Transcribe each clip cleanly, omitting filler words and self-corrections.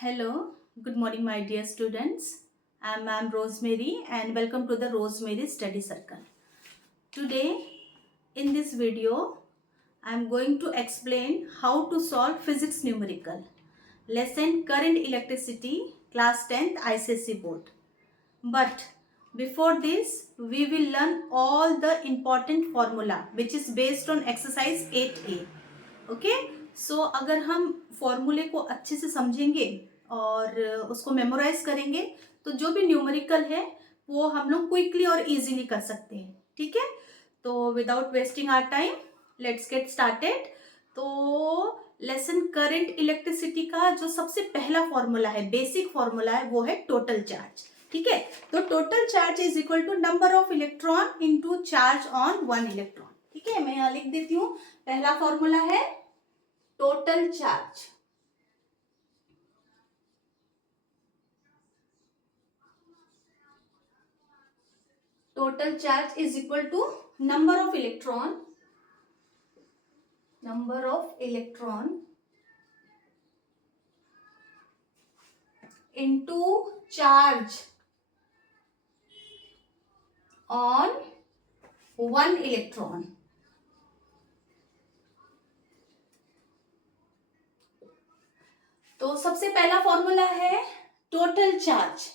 Hello, good morning, my dear students. I'm Ma'am Rosemary and welcome to the Rosemary Study Circle. Today, in this video, I'm going to explain how to solve physics numerical. Lesson Current Electricity, Class 10th ICSE Board. But before this, we will learn all the important formula which is based on exercise 8A. Okay so अगर हम फॉर्मूले को अच्छे से समझेंगे और उसको memorise करेंगे तो जो भी न्यूमेरिकल है वो हम लोग क्विकली और इजीली कर सकते हैं. ठीक है, तो without wasting our time let's get started. तो लेसन करंट इलेक्ट्रिसिटी का जो सबसे पहला फॉर्मूला है, बेसिक फॉर्मूला है, वो है टोटल चार्ज. ठीक है, तो total charge is equal to number of electron into charge on one electron. ठीक है, मैं यहाँ लिख देती हूँ. पहला फॉर्मूला है total charge. Total charge is equal to number of electron into charge on one electron. तो सबसे पहला फॉर्मूला है total charge.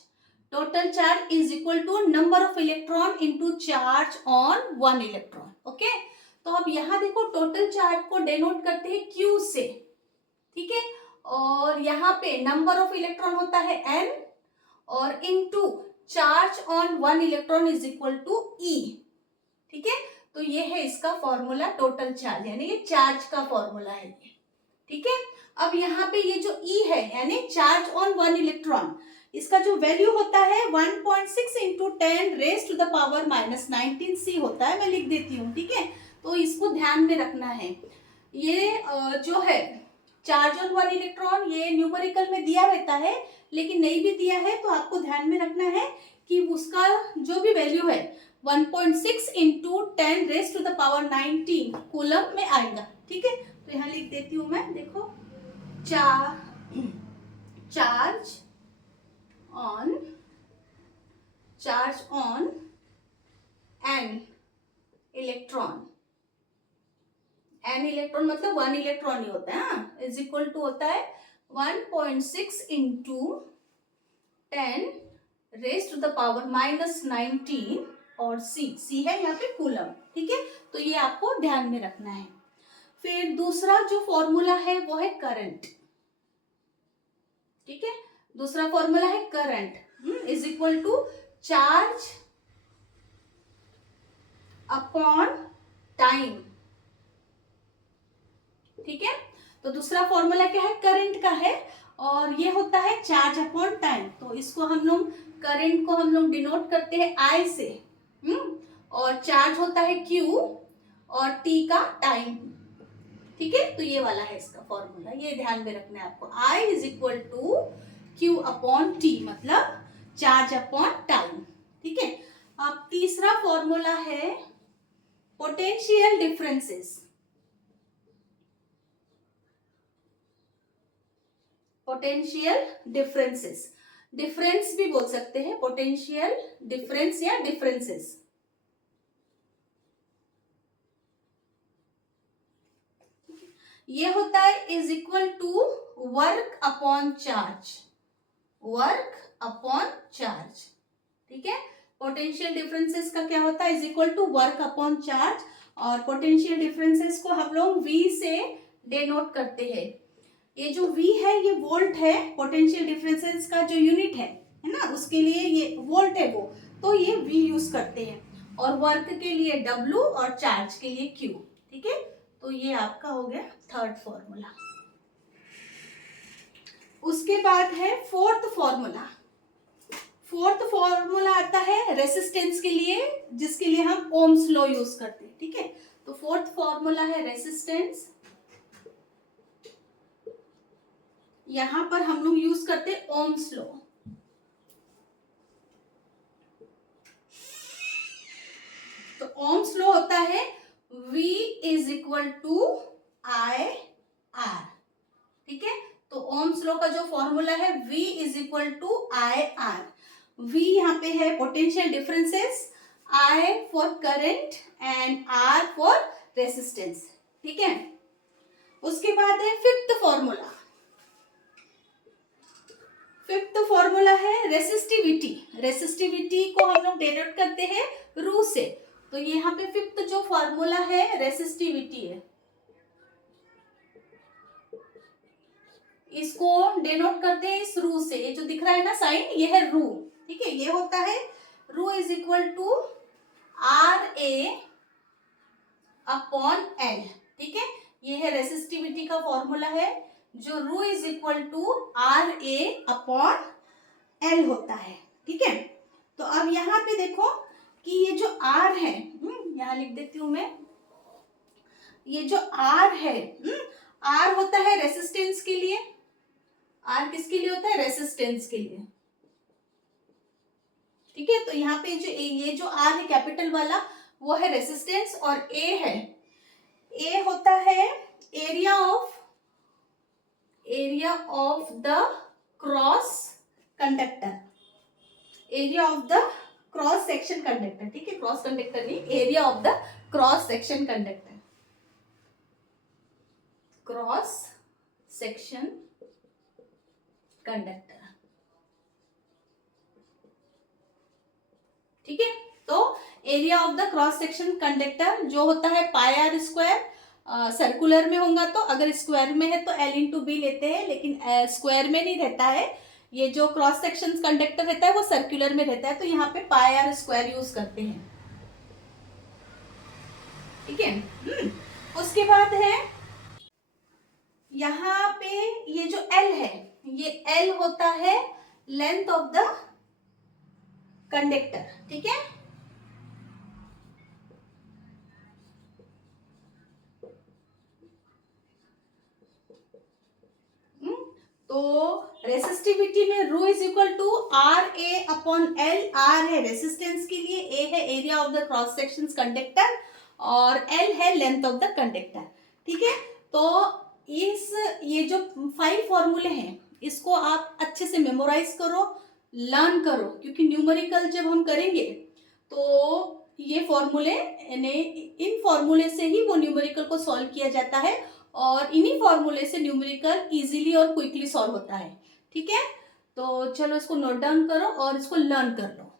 Total charge is equal to number of electron into charge on one electron. Okay, तो अब यहां देखो total charge को denote करते हैं Q से. ठीक है, और यहाँ पे नंबर ऑफ इलेक्ट्रॉन होता है N और into charge on one electron is equal to E. ठीक है, तो ये है इसका फॉर्मूला टोटल चार्ज, यानी ये चार्ज का फॉर्मूला है ये. ठीक है, अब यहाँ पे ये जो E है यानी चार्ज ऑन वन इलेक्ट्रॉन, इसका जो वैल्यू होता है 1.6 into 10 raise to the power -19 C होता है. मैं लिख देती हूँ. ठीक है, तो इसको ध्यान में रखना है. ये जो है चार्ज ऑन वन इलेक्ट्रॉन ये न्यूमेरिकल में दिया रहता है, लेकिन नहीं भी दिया है तो आपको ध्यान में रखना है कि उसका जो भी वैल्यू है 1.6 into 10 raise to the power 19 coulomb में आएगा. ठीक है, तो यहाँ लिख देती हूँ मैं. देखो, चार्ज ऑन एन इलेक्ट्रॉन मतलब वन इलेक्ट्रॉन ही होता है, इज इक्वल टू होता है 1.6 into 10 raise to the power -19 और C है यहाँ पे कूलम. ठीक है, तो ये आपको ध्यान में रखना है. फिर दूसरा जो फॉर्मूला है वो है करंट. ठीक है, दूसरा फॉर्मूला है current is equal to charge upon time. ठीक है, तो दूसरा फॉर्मूला क्या है, करंट का है और ये होता है चार्ज अपॉन टाइम. तो इसको हम लोग करंट को हम लोग डिनोट करते हैं I से. और चार्ज होता है Q और T का टाइम. ठीक है, तो ये वाला है इसका फॉर्मूला, ये ध्यान में रखना है आपको. I is equal to Q upon T मतलब चार्ज अपॉन टाइम. ठीक है, अब तीसरा फॉर्मूला है potential differences. Potential differences, difference भी बोल सकते हैं, पोटेंशियल डिफरेंस या डिफरेंसेस. ये होता है is equal to work upon charge. ठीक है, पोटेंशियल डिफरेंसेस का क्या होता है, is equal to work upon charge. और पोटेंशियल डिफरेंसेस को हम लोग V से डेनोट करते हैं. ये जो V है ये वोल्ट है. पोटेंशियल डिफरेंसेस का जो यूनिट है ना, उसके लिए ये वोल्ट है वो, तो ये V यूज करते हैं. और वर्क के लिए W और चार्ज के लिए Q. ठीक है, तो ये आपका हो गया थर्ड फॉर्मूला. उसके बाद है फोर्थ फॉर्मूला. फोर्थ फॉर्मूला आता है रेसिस्टेंस के लिए, जिसके लिए हम ओम्स लॉ यूज करते हैं. ठीक है, तो फोर्थ फॉर्मूला है रेसिस्टेंस. यहां पर हम लोग यूज करते हैं ओम्स लॉ. तो ओम्स लॉ होता है V is equal to I R. ठीक है, तो ओम्स लॉ का जो फॉर्मूला है V is equal to I R. V यहाँ पे है potential differences, I for current and R for resistance. ठीक है, उसके बाद है फिफ्थ फॉर्मूला। फिफ्थ फॉर्मूला है रेसिस्टिविटी। रेसिस्टिविटी को हम लोग डिनोट करते हैं रू से। तो ये यहाँ पे फिफ्थ जो फॉर्मूला है रेसिस्टिविटी है, इसको डिनोट करते हैं इस रू से। ये जो दिख रहा है ना साइन, ये है रू। ठीक है, ये होता है rho is equal to R A upon L. ठीक है, ये है रेसिस्टिविटी का फॉर्मूला है, जो rho is equal to R A upon L होता है। ठीक है, तो अब यहाँ पे देखो कि ये जो आर है, यहाँ लिख देती हूं मैं, ये जो आर है, आर होता है रेसिस्टेंस के लिए। आर किसके लिए होता है? रेसिस्टेंस के लिए। ठीक है, तो यहाँ पे जो ये जो आर है कैपिटल वाला, वो है रेसिस्टेंस, और ए है, ए होता है area of the cross conductor, area of the cross section conductor. ठीक है, क्रॉस कंडक्टर नहीं, area of the cross section conductor, cross section conductor. ठीक है, तो area of the cross section conductor जो होता है पाई आर स्क्वायर, सर्कुलर में होगा तो, अगर स्क्वायर में है तो एल इंटू बी लेते हैं, लेकिन स्क्वायर में नहीं रहता है। ये जो क्रॉस सेक्शन कंडक्टर रहता है वो सर्कुलर में रहता है, तो यहाँ पे पाई आर स्क्वायर यूज करते हैं। ठीक है, उसके बाद है यहाँ पे ये जो एल है, ये एल होता है लेंथ ऑफ द कंडक्टर। ठीक है, तो रेसिस्टिविटी में rho is equal to R A upon L. R है रेसिस्टेंस के लिए, ए है area of the cross section conductor, और एल है लेंथ ऑफ द कंडक्टर। ठीक है, तो ये जो 5 फॉर्मूले हैं, इसको आप अच्छे से मेमोराइज करो, लर्न करो, क्योंकि न्यूमेरिकल जब हम करेंगे तो ये फॉर्मूले, इन फॉर्मूले से ही वो न्यूमेरिकल को सॉल्व किया जाता है, और इन्हीं फॉर्मूले से न्यूमेरिकल इजीली और क्विकली सॉल्व होता है। ठीक है, तो चलो इसको नोट डाउन करो और इसको लर्न कर लो।